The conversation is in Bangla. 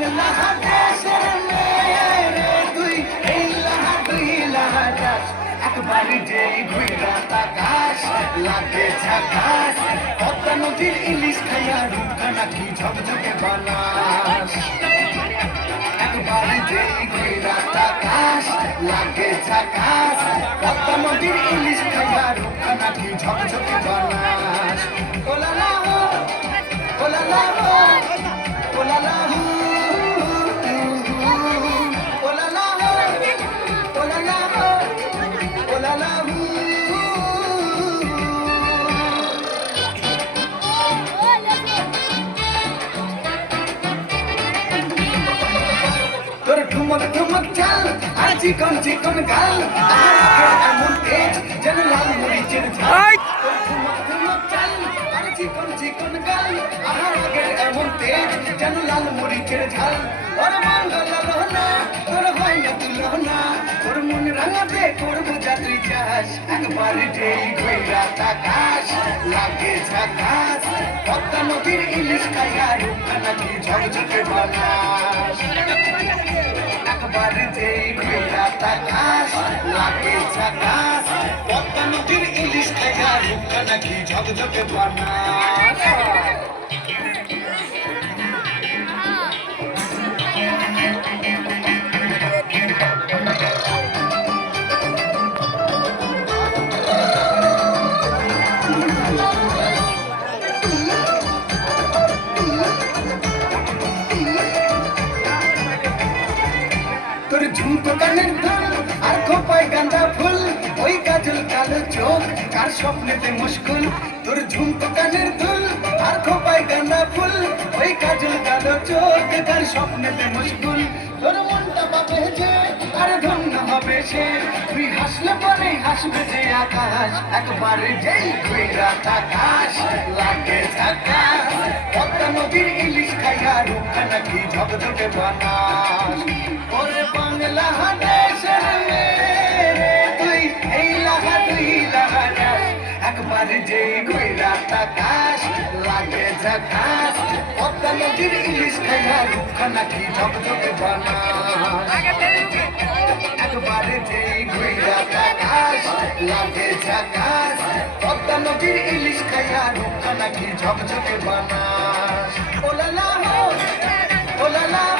বাংলাদেশের মেয়ে রে তুই এই লাহা তুই লাহা যাস একবার যেই ঘুইরা তাকাস লাগে ঝাকাস পদ্মা নদীর ইলিশ খাইয়া রূপখানা কি ঝকঝকে বানাস একবার যেই ঘুইরা তাকাস লাগে ঝাকাস পদ্মা নদীর ইলিশ খাইয়া রূপখানা কি ঝকঝকে বানাস ওলা লা ওলা লা ওলা লা তোর ঠুমক ঠুমক চাল আর চিকন চিকন গাল এমন তেজ যেন লাল মরিচের ঝাল তোর ঠুমক ঠুমক চাল আর চিকন চিকন গাল আমার আগের এমন তেজ যেন লাল মরিচের ঝাল ওর মঙ্গল রহনা তোর হয় না তুলনা তোর মন রাঙাতে করবো যা তুই চাস একবার যেই ঘুইরা তাকাস লাগে ঝাকাস পদ্মা নদীর ইলিশ খাইয়া রূপখানা কি ঝকঝকে বানাস একবার যেই ঘুইরা তাকাস লাগে ঝাকাস পদ্মা নদীর ইলিশ খাইয়া রূপখানা কি ঝকঝকে বানাস তোর ঝুমকো কানের দুল আর খোপায় গাঁদা ফুল ওই কাজল কালো চোখ কার স্বপ্নেতে মুশকুল তোর ঝুমকো কানের দুল আর খোপায় গাঁদা ফুল ওই কাজল কালো চোখ কার স্বপ্নেতে মুশকুল তোর মনটা পাবে যে আর ধন্য হবে সে তুই হাসলে পরে হাসবে যে আকাশ একবার যেই ঘুইরা তাকাস লাগে ঝাকাস পদ্মা নদীর ইলিশ খাইয়া রূপখানা কি ঝকঝকে বানাস ওরে বাংলাদেশের মেয়ে তুই এই লাহা তুই লাহা যাস একবার যেই ঘুইরা তাকাস লাগে ঝাকাস পদ্মা নদীর ইলিশ খাইয়া রূপখানা কি ঝকঝকে বানাস একবার যেই ঘুইরা তাকাস লাগে ঝাকাস পদ্মা নদীর ইলিশ খাইয়া রূপখানা কি ঝকঝকে বানাস ওলা লা ওলা লা